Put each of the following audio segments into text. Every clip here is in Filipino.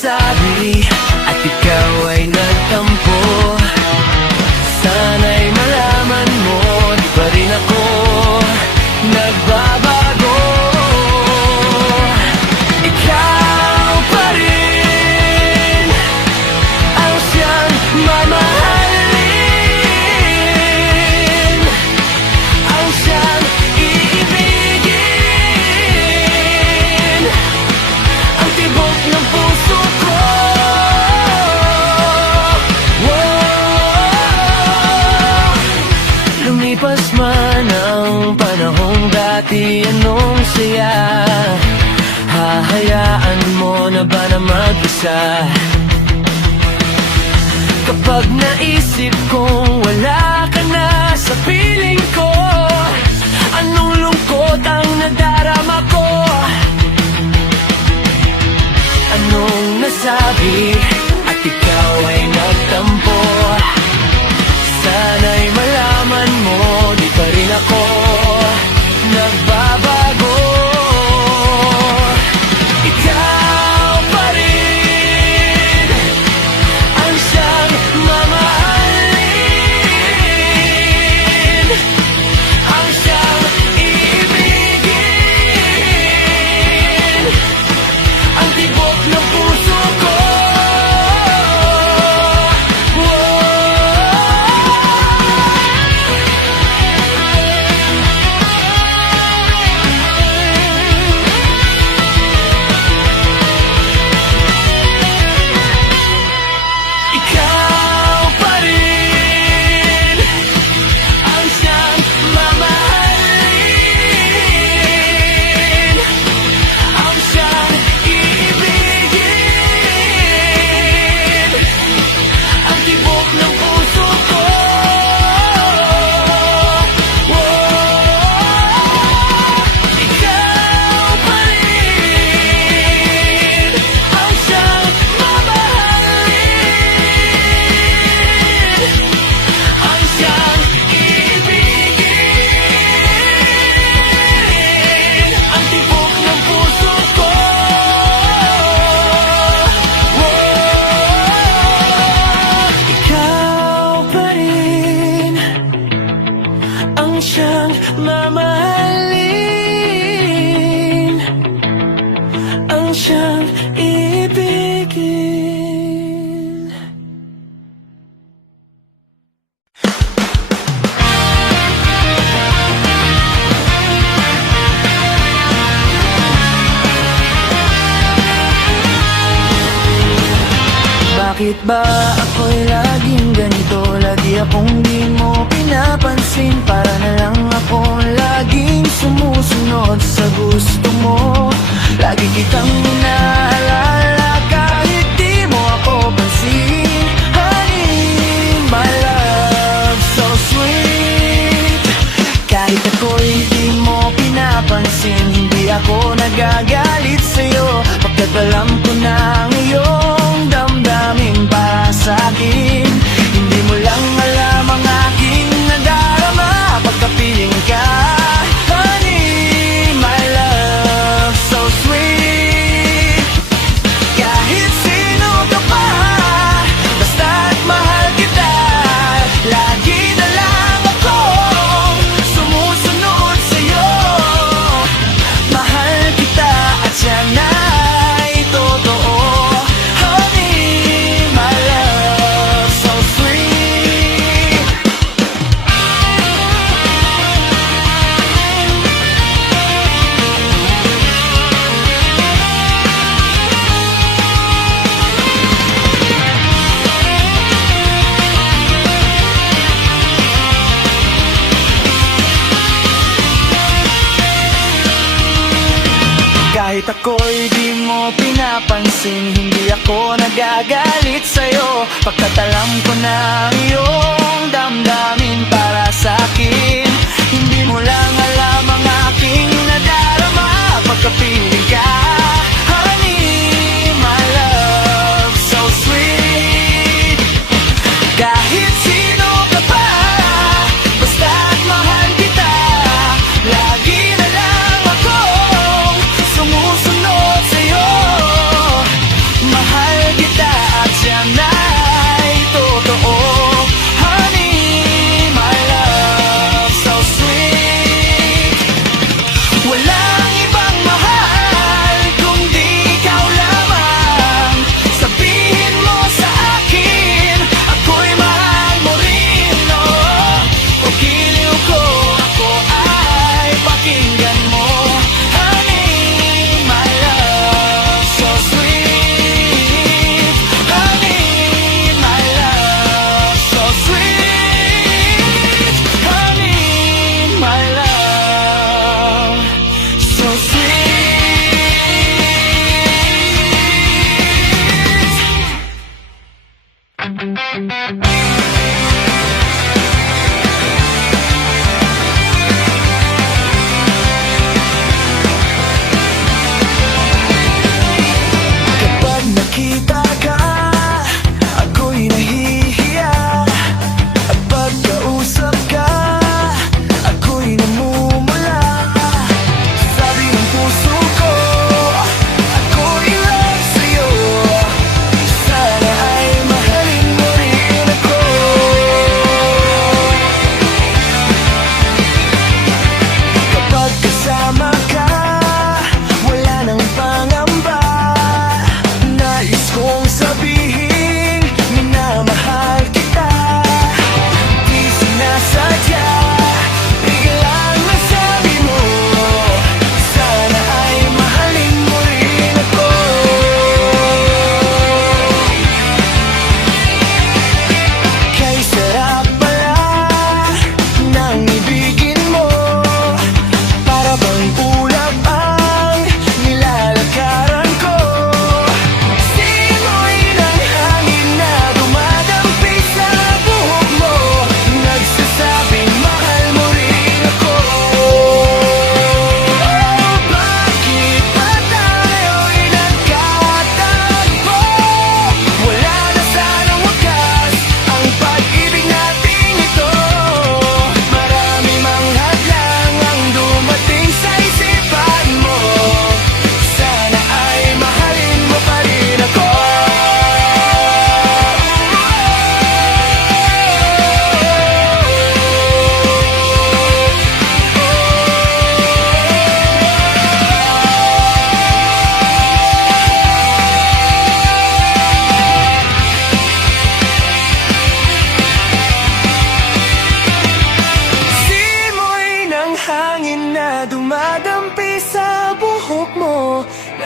nasabi at ikaw ay nagtampo. Sana'y malaman mo, di pa rin ako nagbabago. Ikaw pa rin ang siyang mamahalin, ang siyang iibigin, ang tibok ng puso ko. Lumipas man ang panahong dati, anong saya? Hahayaan mo na ba na mag-isa? Kapag naisip kong wala ka na sa piling ko, anong lungkot ang nadarama ko? Anong nasabi at ikaw ay nagtampo? Sana'y malaman mo, di pa rin ako nagbabago. Ikaw pa rin ang siyang mamahalin, ang siyang iibigin, ang tibok ng puso ko. Ikaw pa rin ang siyang mamahalin, ang siyang iibigin, ang tibok ng puso ko. Ikaw pa rin ang siyang mamahalin, ang siyang iibigin, ang tibok ng puso ko. Ikaw pa rin ang siyang mamahalin, ang siyang ibigin. Bakit ba ako'y laging ganito? Lagi akong di mo pinapansin. Para na lang akong laging sumusunod sa gusto mo. Lagi kitang inaalala kahit di mo ako pansin. Honey, my love, so sweet. Kahit ako'y di mo pinapansin, hindi ako nagagalit sa'yo. Pagkat alam ko na ang iyong damdamin para sa'kin. Hindi mo lang alam ang aking nadarama pagkapiling ka. Honey, my love, so sweet. Kahit sino ka pa, basta't mahal kita. Lagi na lang akong sumusunod sa'yo. Mahal kita at yan ay totoo. Honey, my love, so sweet. Kahit ako'y di mo pinapansin, hindi ako nagagalit sa'yo. Pagkat alam ko na ang iyong damdamin para sa'kin. Hindi mo lang alam ang aking nadarama pagkapiling ka. Honey, my love, so sweet. Kahit sino ka pa, basta't mahal kita. Lagi na lang akong sumusunod sa'yo. Mahal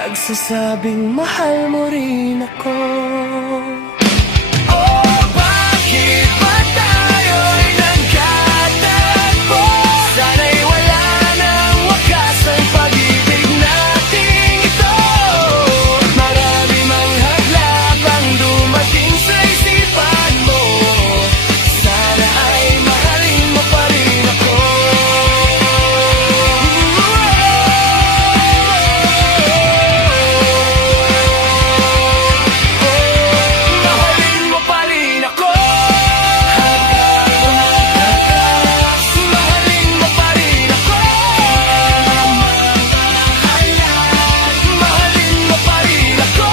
nagsasabing mahal mo rin ako. Oh, bakit ba tayo'y nagkatagpo? Sana'y wala nang wakas ang pag-ibig nating ito. Marami mang haglap ang dumating sa isipan mo. Sana ay mahalin mo pa rin ako. Mahalin mo pa rin ako. Mahalin mo pa rin ako. Mahalin mo pa rin ako.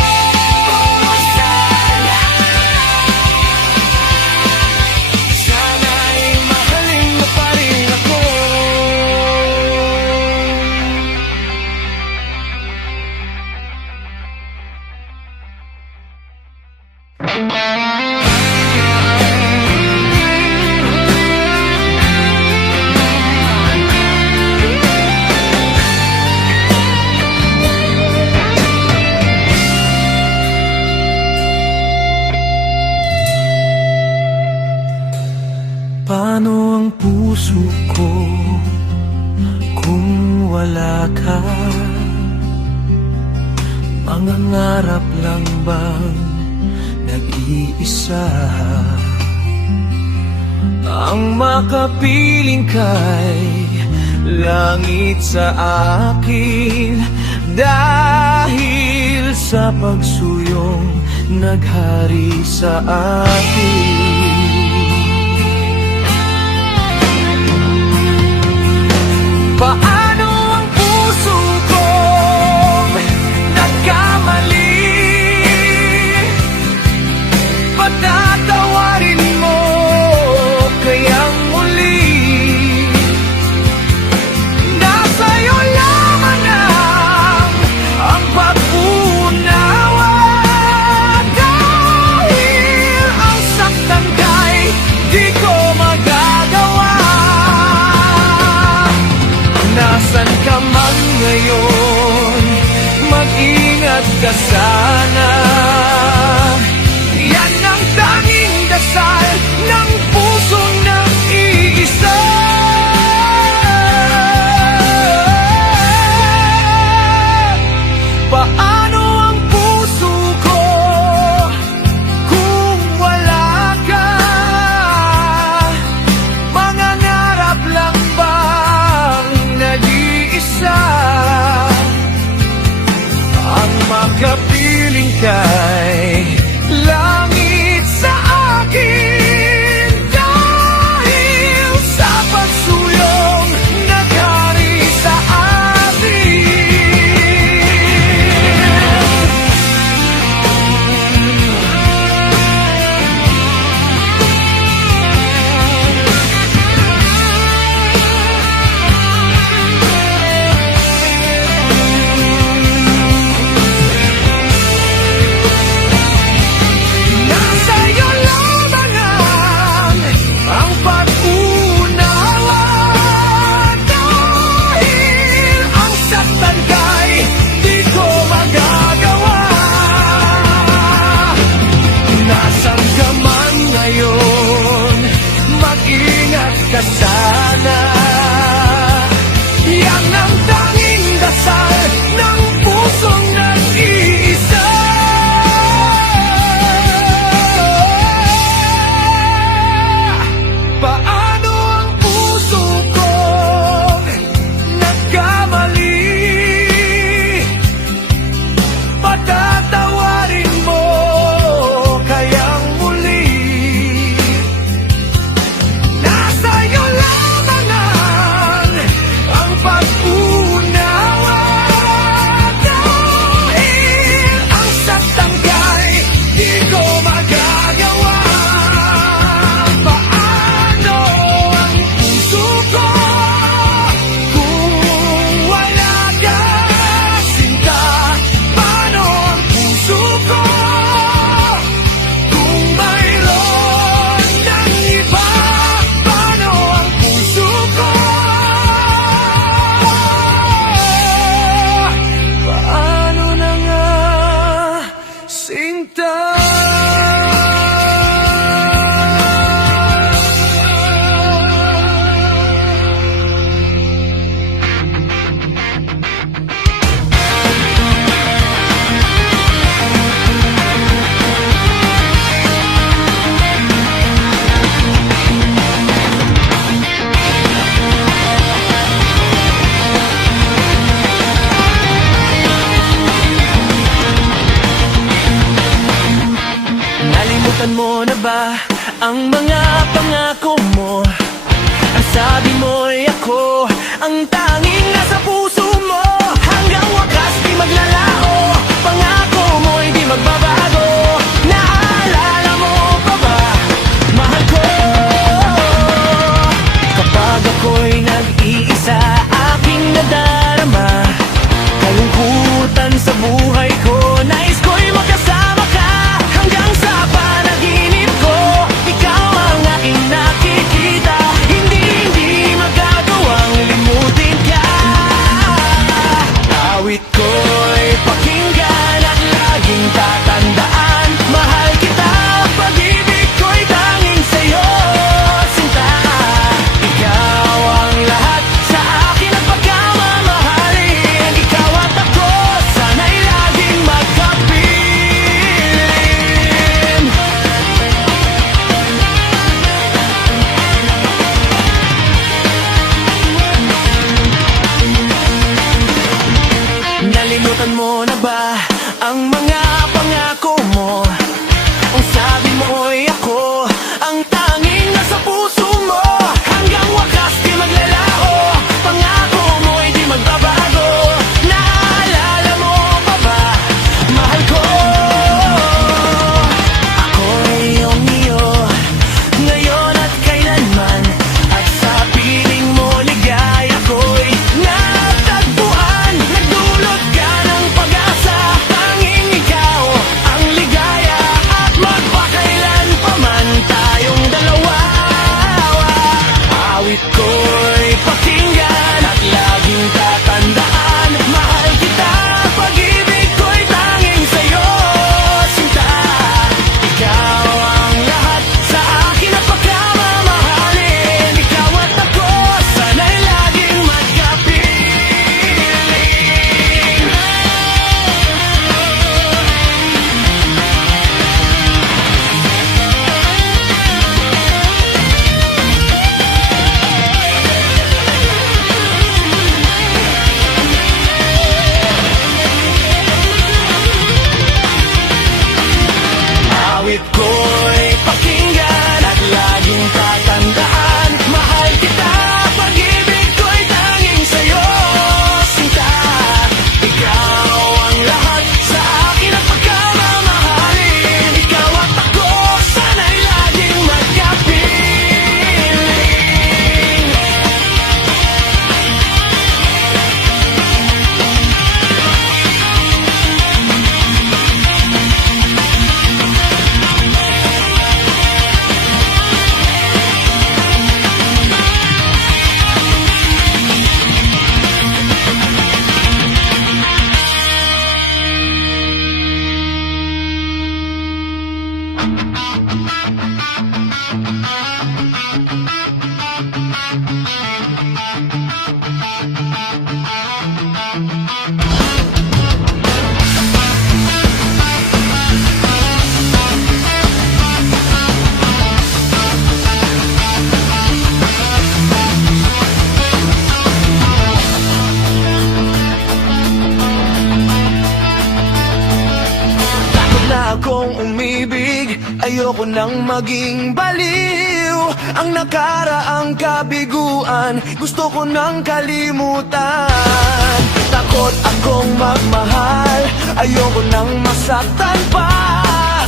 Sana'y mahalin mo pa rin ako. Paano ang puso ko kung wala ka? Mangangarap lang bang nag-iisa? Ang makapiling kay langit sa akin dahil sa pagsuyong naghari sa akin. Paano ang puso kong nagkamali? Patatawarin mo kayang muli. Nasa'yo lamang ang pag-unawa. Dahil ang saktan kay di ko magagawa. Nasaan ka man ngayon, mag-ingat ka sana. Yan ang tanging dasal ng pusong nag-iisa. Paano ang puso ko kung wala ka? Mangangarap lang bang nag-iisa? Ang makapiling kay langit sa akin dahil sa pagsuyong naghari sa atin. ba ang mga pangako mo? Ang sabi mo'y ako ang tanging nasa puso mo. Hanggang wakas di maglalaho, pangako mo'y di magbabago. Naalala mo pa ba, mahal ko? Kapag ako'y nag-iisa, aking nadarama kalungkutan sa buhay ko. Nais ko'y magkasama ka hanggang sa panaginip ko. Ikaw ang aking nakikita, hindi magagawang limutin ka. Awit ko'y pakinggan at laging tatandaan, mahal kita, pag-ibig ko'y tanging sa'yo, sinta. Ikaw ang lahat sa akin at pagkamamahalin. Ikaw at ako, sana'y laging magkapiling. Nalimutan mo na ba ang mga pangako mo? Ang sabi mo'y ako ang tanging nasa puso mo. Hanggang wakas di maglalaho, pangako mo'y di magbabago. Naalala mo pa ba, mahal ko? Ako'y iyong iyo, ngayon at kailanman. At sa piling mo ligaya ko'y natagpuan. Nagdulot ka ng pag-asa, tanging ikaw ang ligaya. At magpakailan pa man tayong dalawa. Awit ko'y pakinggan at laging tatandaan, mahal kita, pag-ibig ko'y tanging sa'yo, sinta. Ikaw ang lahat sa akin at pagkamamahalin. Ikaw at ako, sana'y laging magkapiling. Awit ko'y pakinggan at laging tatandaan, mahal kita, pag-ibig ko'y tanging sa'yo, sinta. Ikaw ang lahat sa akin at pagkamamahalin. Ikaw at ako, sana'y laging magkapiling. Takot na akong umibig, ayoko nang maging baliw. Ang nakaraang kabiguan, gusto ko nang kalimutan. Takot akong magmahal, ayoko nang masaktan pa.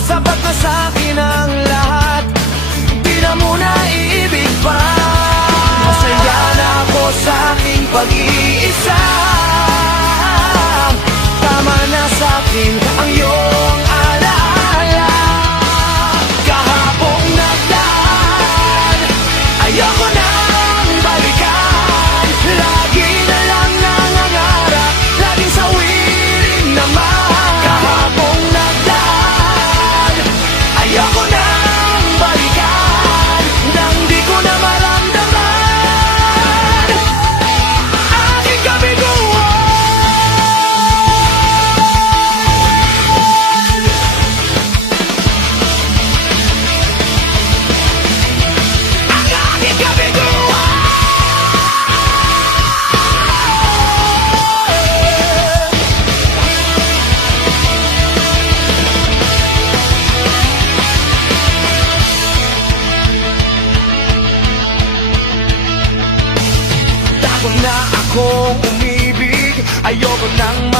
Sapat na sa'kin ang lahat, di na muna iibig pa. Masaya na ako sa aking pag-iisa. Tama na sa'kin ang iyong alaala. Kahapong nagdaan, ayoko nang balikan. Lagi na lang nangangarap, laging sawirin naman. Kahapong nagdaan, ayoko nang balikan. Nang di ko na maramdaman aking kabiguan.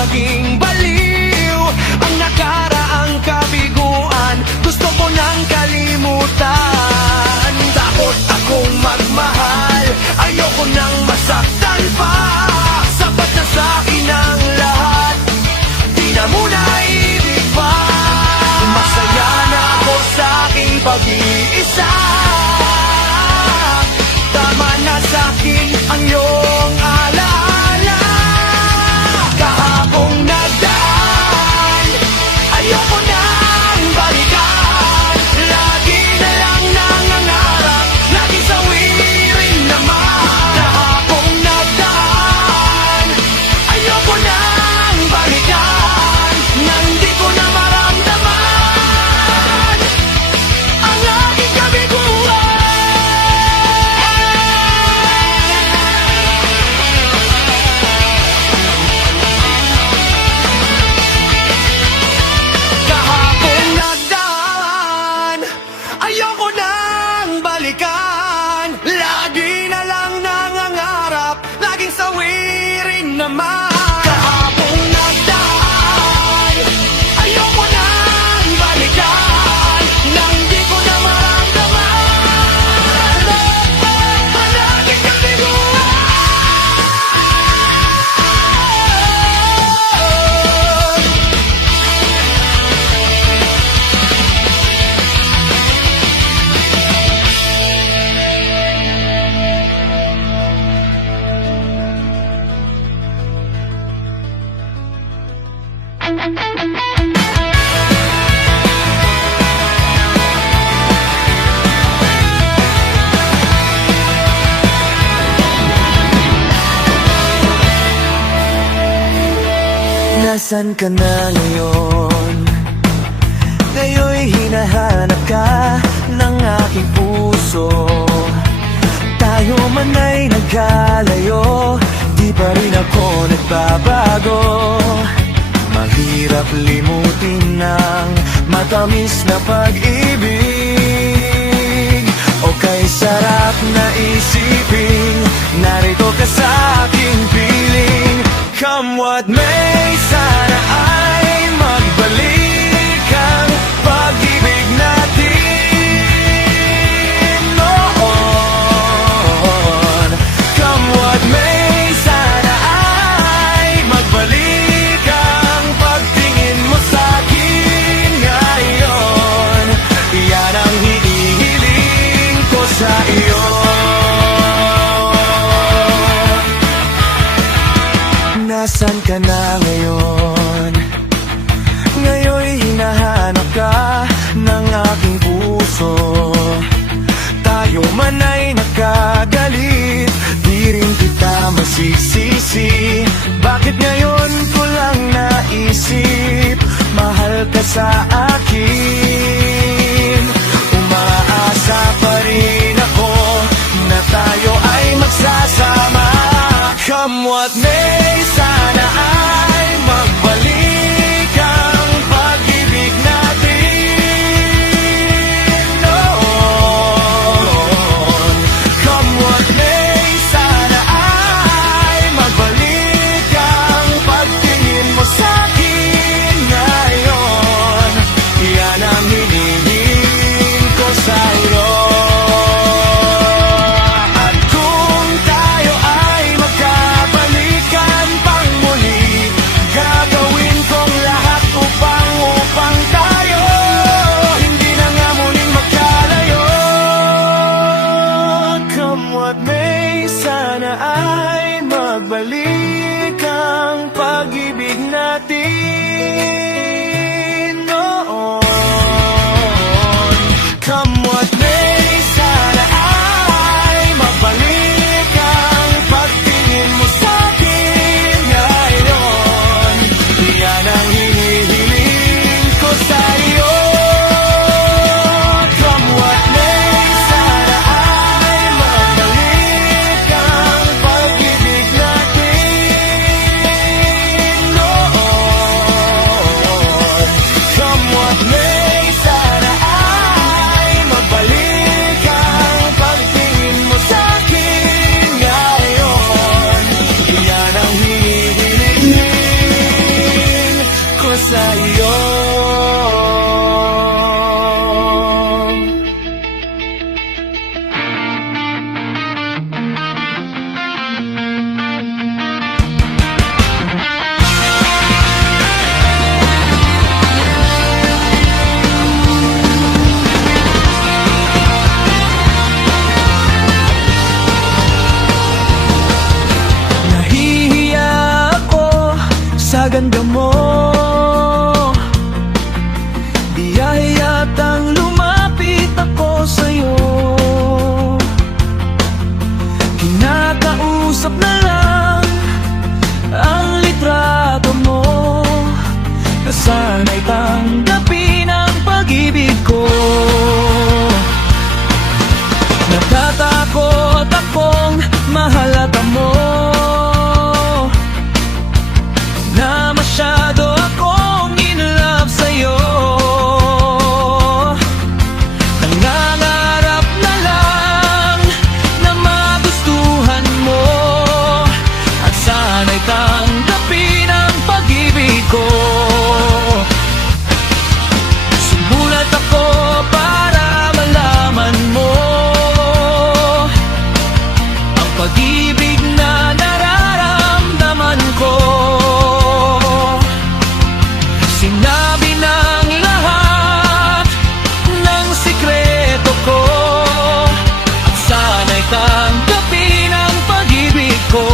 maging baliw ang nakaraang kabiguan. Gusto ko nang kalimutan. Takot akong magmahal, ayoko nang masaktan pa. Sapat na sa'kin ang lahat, di na muna ibig pa. Masaya na ako sa aking pag-iisa. Tama na sa'kin ang iyong alaala. Kahapong nagdaan, ayoko nang balikan. Lagi na lang nangangarap, lagi sawirin naman. Kahapong nagdaan, ayoko nang balikan. Nang di ko na maramdaman ang aking kabiguan. Kahapong nagdaan, ayoko nang balikan. Lagi na lang nangangarap, laging sawirin naman. Kahapong nagdaan, ayoko nang balikan. Nang di ko na maramdaman ang aking kabiguan. Nasaan ka na ngayon? Ngayon'y hinahanap ka ng aking puso. Tayo man ay nagkalayo, di pa rin ako nagbabago. Mahirap limutin ang matamis na pag-ibig. O kay sarap na isipin, narito ka sa aking piling. Come what may, sana ay magbalik ang pag-ibig natin noon. Come what may, sana ay magbalik ang pagtingin mo sa'kin ngayon. Yan ang hinihiling ko sa iyo. Nasaan ka na ngayon? sa iyo. Sa ganda mo, di hayatang lumapit ako sa'yo. Kinakausap na lang ang litrato mo, nasanay tanggapin ang pag-ibig ko. Natatakot akong mahalata mo, na masyado akong in love sa'yo. Nangangarap na lang na magustuhan mo, at sana'y tanggapin ang pag-ibig ko. Sumulat ako para malaman mo ang pag-ibig na nararamdaman ko. Sinabi ng lahat ng sikreto ko, at sana'y tanggapin ang pag-ibig ko.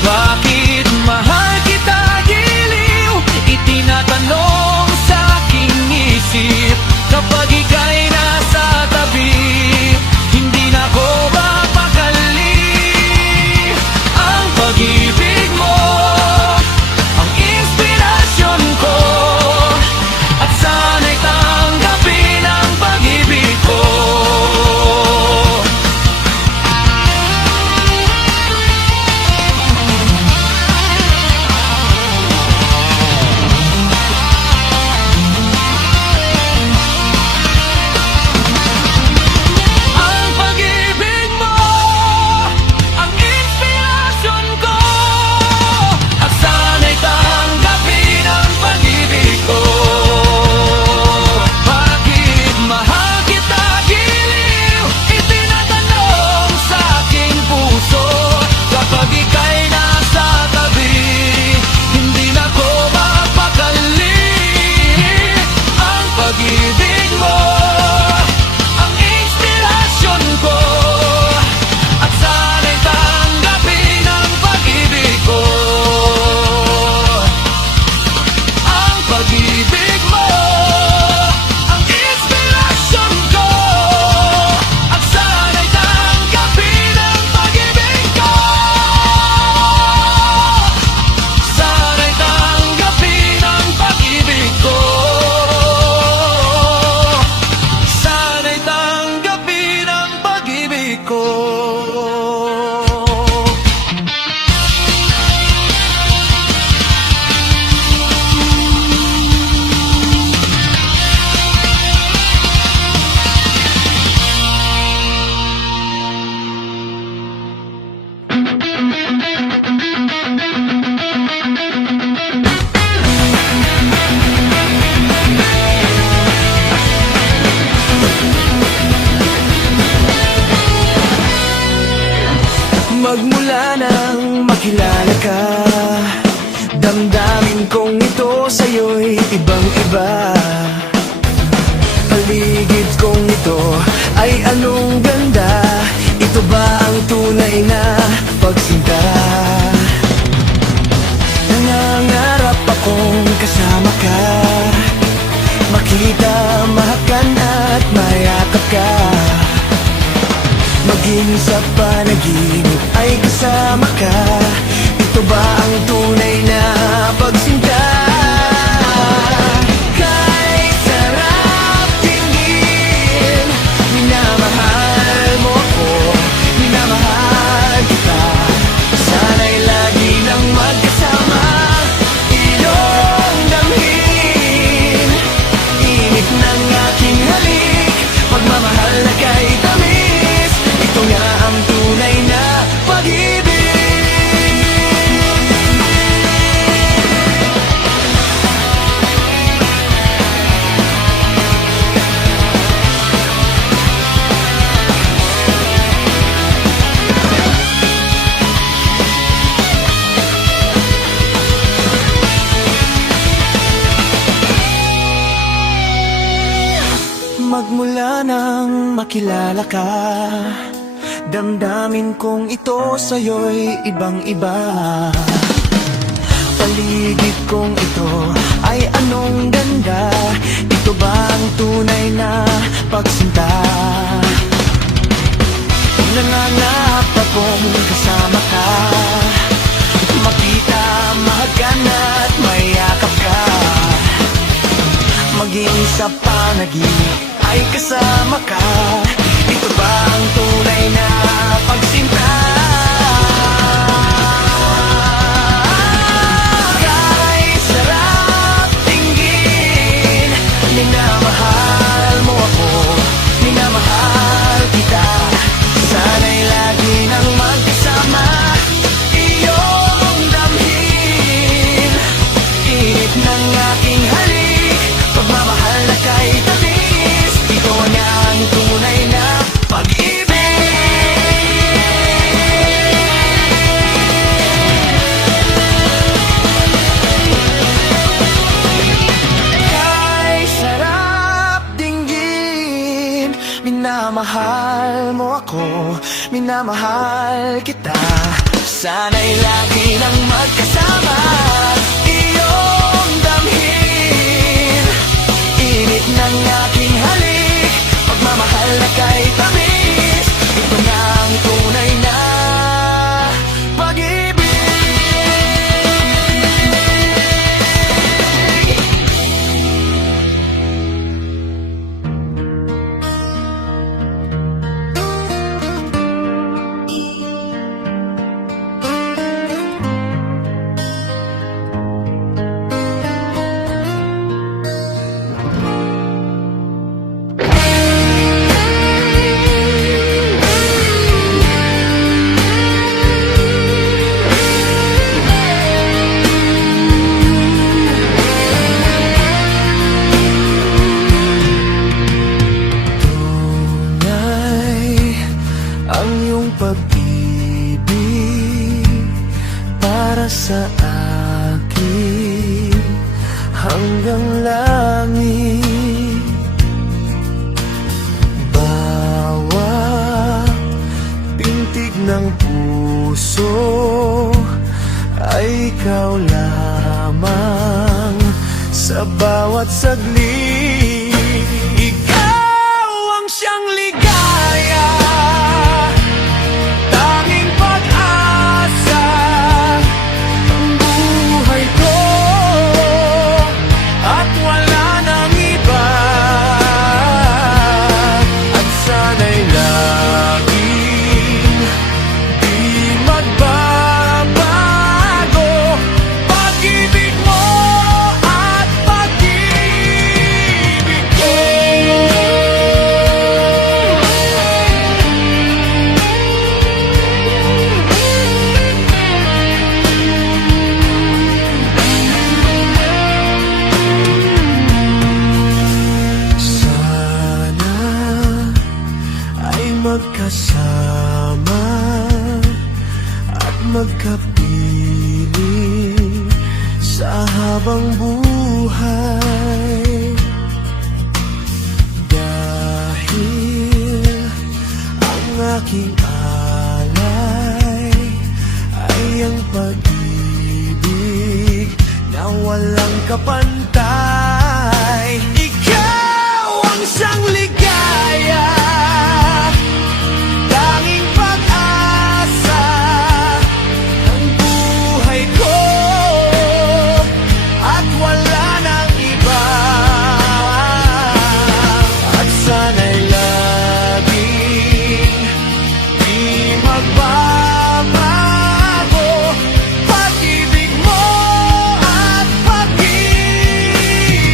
Bakit mahal kita giliw? Itinatanong sa aking isip. Kapag ika'y nasa tabi, hindi na ko mapakali. Ang pag-ibig mo ang inspirasyon ko, at sana'y tanggapin ang pag-ibig ko. Ang pag-ibig mo ang inspirasyon ko, at sana'y tanggapin ang pag-ibig ko. Bakit mahal kita giliw? Itinatanong sa aking puso. Kapag ika'y nasa tabi, hindi na ko mapakali. Ang pag-ibig mo ang inspirasyon ko, at sana'y tanggapin ang pag-ibig ko. Ang pag-ibig mo ang inspirasyon ko, at sana'y tanggapin ang pag-ibig ko. Sana'y tanggapin ang pag-ibig ko. Sana'y tanggapin ang pag-ibig ko. Magmula nang makilala ka, damdamin kong ito sa'yo'y ibang-iba. Paligid kong ito ay anong ganda. Ito ba ang tunay na pagsinta? Nangangarap akong kasama ka, makita, mahakan at mayakap ka. Maging sa panaginip ay kasama ka. Ito ba ang tunay na pagsinta? Kay sarap tingin, minamahal mo ako, minamahal kita. Sana'y lagi nang magkasama, iyong damhin, init ng aking halik, pagmamahal na kay tamis. Ito nga ang tunay na pag-ibig. Magmula nang makilala ka, damdamin kong ito sa'yo'y ibang-iba. Paligid kong ito ay anong ganda. Ito ba ang tunay na pagsinta? Nangangarap akong kasama ka, makita, mahagan at mayakap ka. Maging sa panaginip ay kasama ka. Ito ba ang tunay na pagsinta? Kahit sarap tingin, minamahal mo ako, minamahal kita. Sana'y lagi nang magkasama, iyong damhin, init ng aking halik, pagmamahal na kay tabis. Ikaw na ang tunay na pag-ibig. Kay sarap dinggin, minamahal mo ako, minamahal kita. Sana'y lagi nang magkasama, iyong damhin, init ng aking halik, pagmamahal na kay tamis. Ito na ang tunay na pag-ibig. Ang iyong pag-ibig para sa akin hanggang langit. Bawat pintig ng puso ay ikaw lamang sa bawat saglit. Ikaw ang siyang ligaya, tanging pag-asa ng buhay ko, at wala nang iba. At sana'y laging di magbabago pag-ibig mo at pag-ibig ko. Sana ay magkasama at magkapiling sa habang buhay. Dahil ang aking alay ay ang pag-ibig na walang kapantay. Ikaw ang siyang ligaya, tanging pag-asa ng buhay ko, at wala nang iba. At sana'y laging di magbabago pag-ibig mo at pag-ibig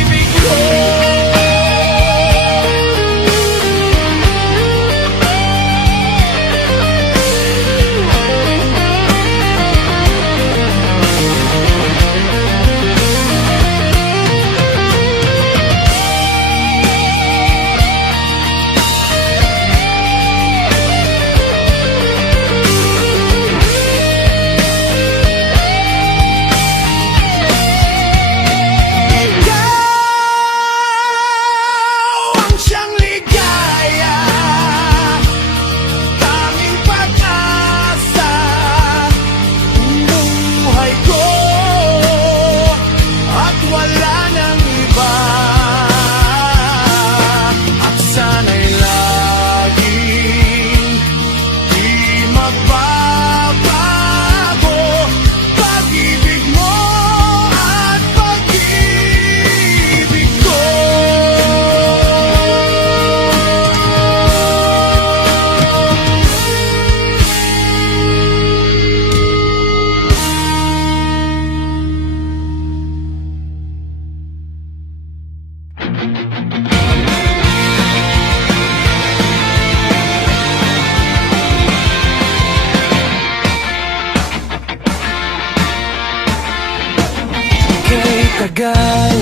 tagal,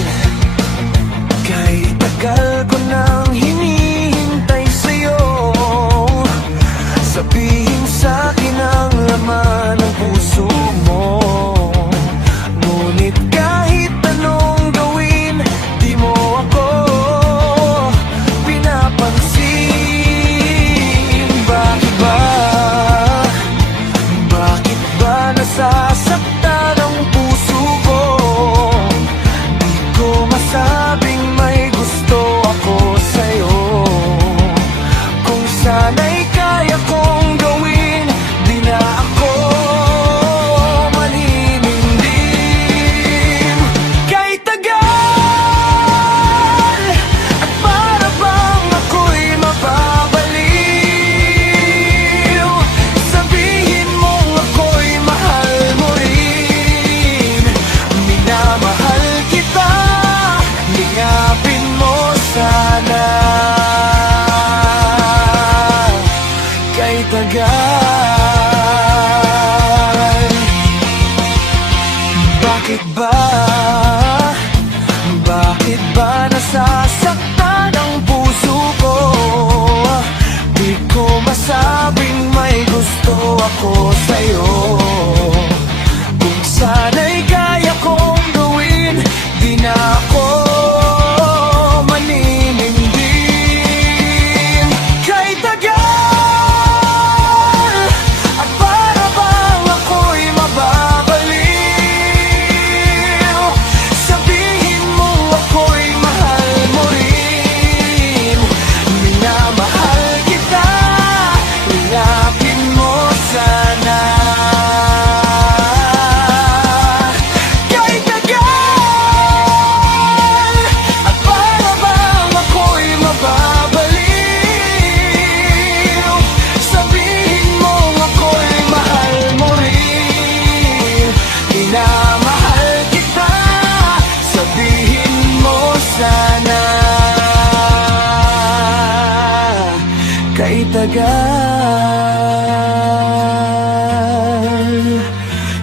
kahit tagal ko nang hinihintay sa'yo. Sabihin sa'kin ang laman ng puso mo. Ngunit kahit anong gawin, di mo ako pinapansin. Bakit ba? Bakit ba nasasaktan ang puso ko? Di ko masabing may gusto ako sa'yo. Kung sana'y kaya kong gawin, di na ako maninindim. Kahit tagal, at para bang ako'y mababaliw. Sabihin mong ako'y mahal mo rin. Minamahal kita, lingapin mo sana. Kahit tagal, bakit ba? Bakit ba nasasaktan ang puso ko? Di ko masabing may gusto ako sa'yo. Kung sana'y kaya kong gawin, di na ako maninindim. Kahit tagal, at para bang ako'y mababaliw. Sabihin mo ako'y mahal mo rin. Minamahal kita, lingapin mo sana. Kahit tagal, at para bang ako'y mababaliw. Sabihin mo ako'y mahal mo rin. Minamahal kita, sabihin mo sana. Kahit tagal,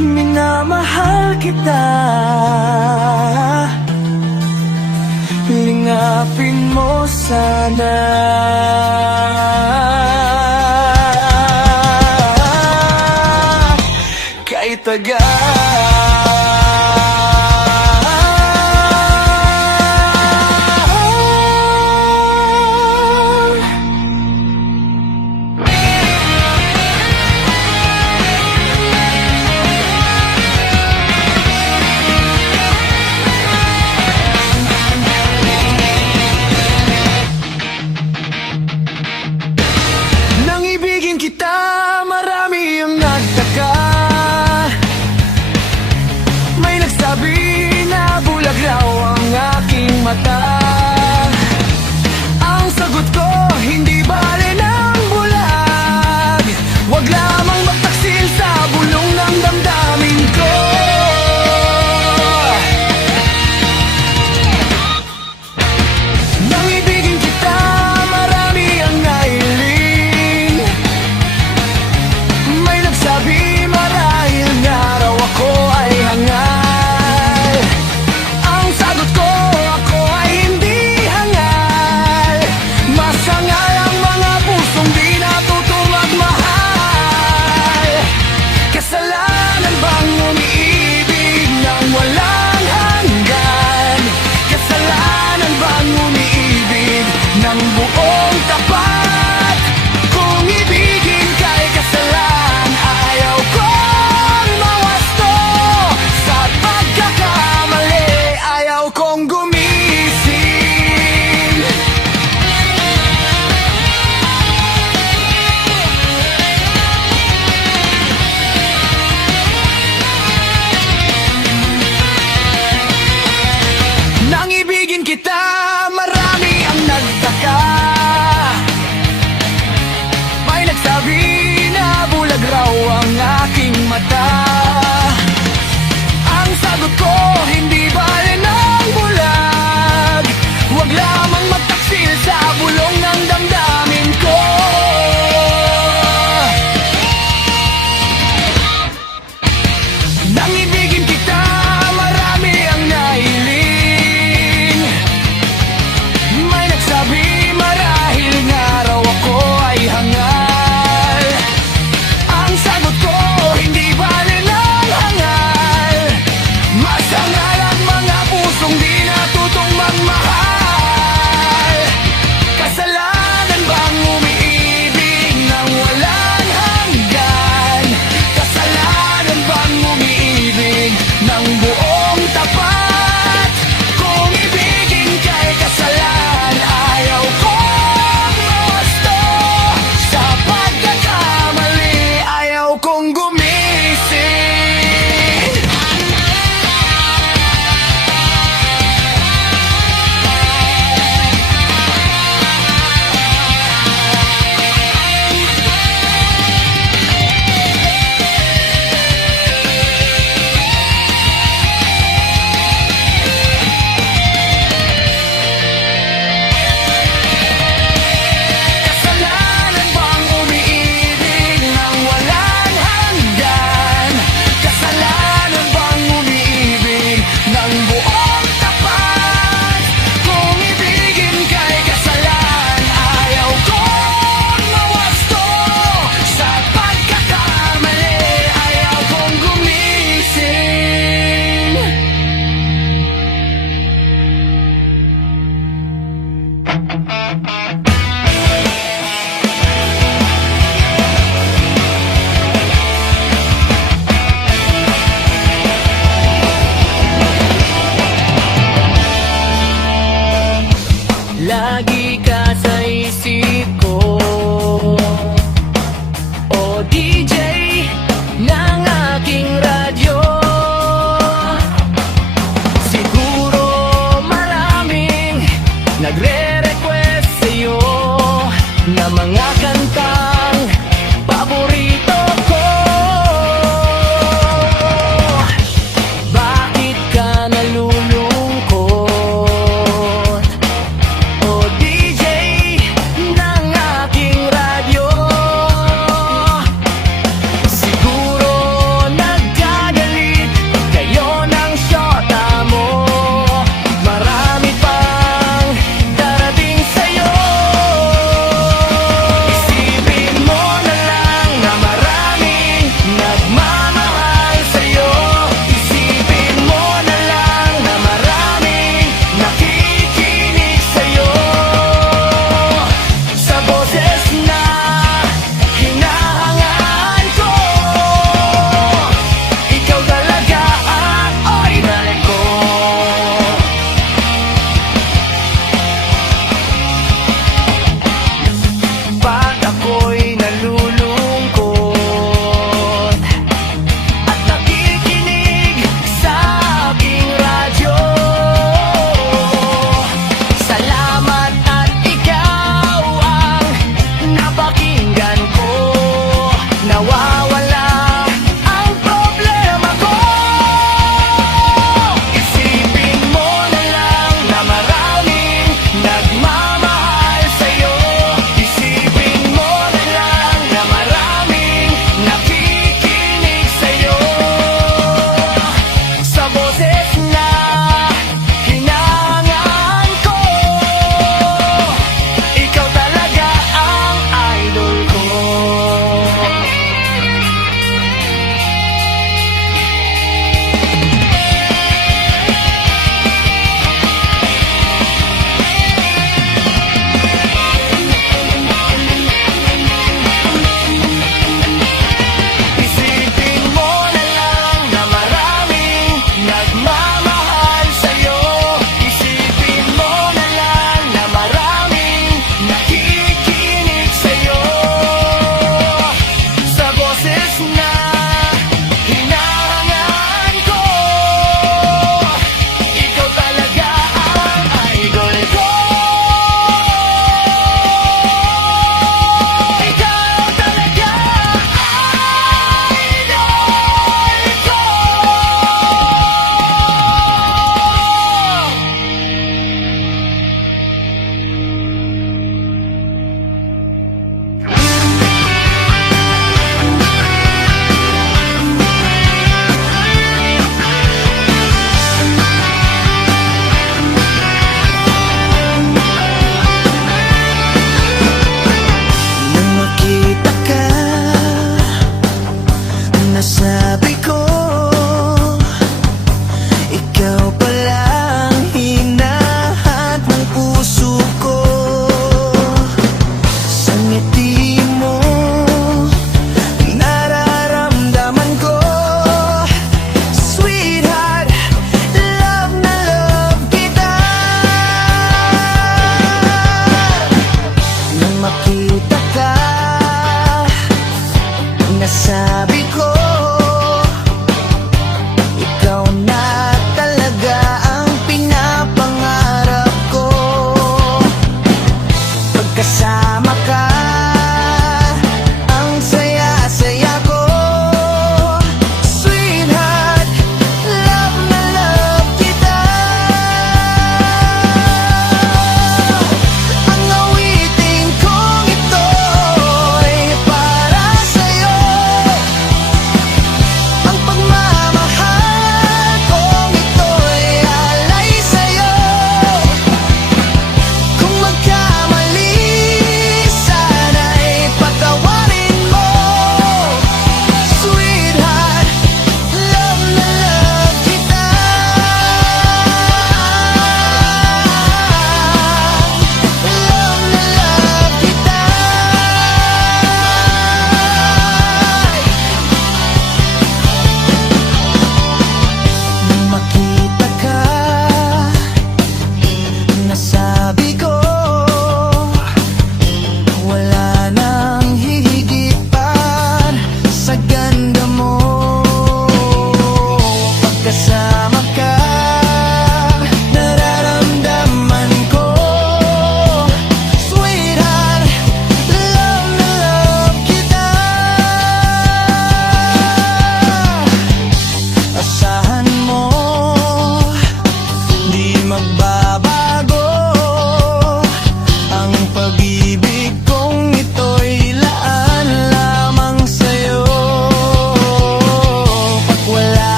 minamahal kita, lingapin mo sana. Kahit tagal.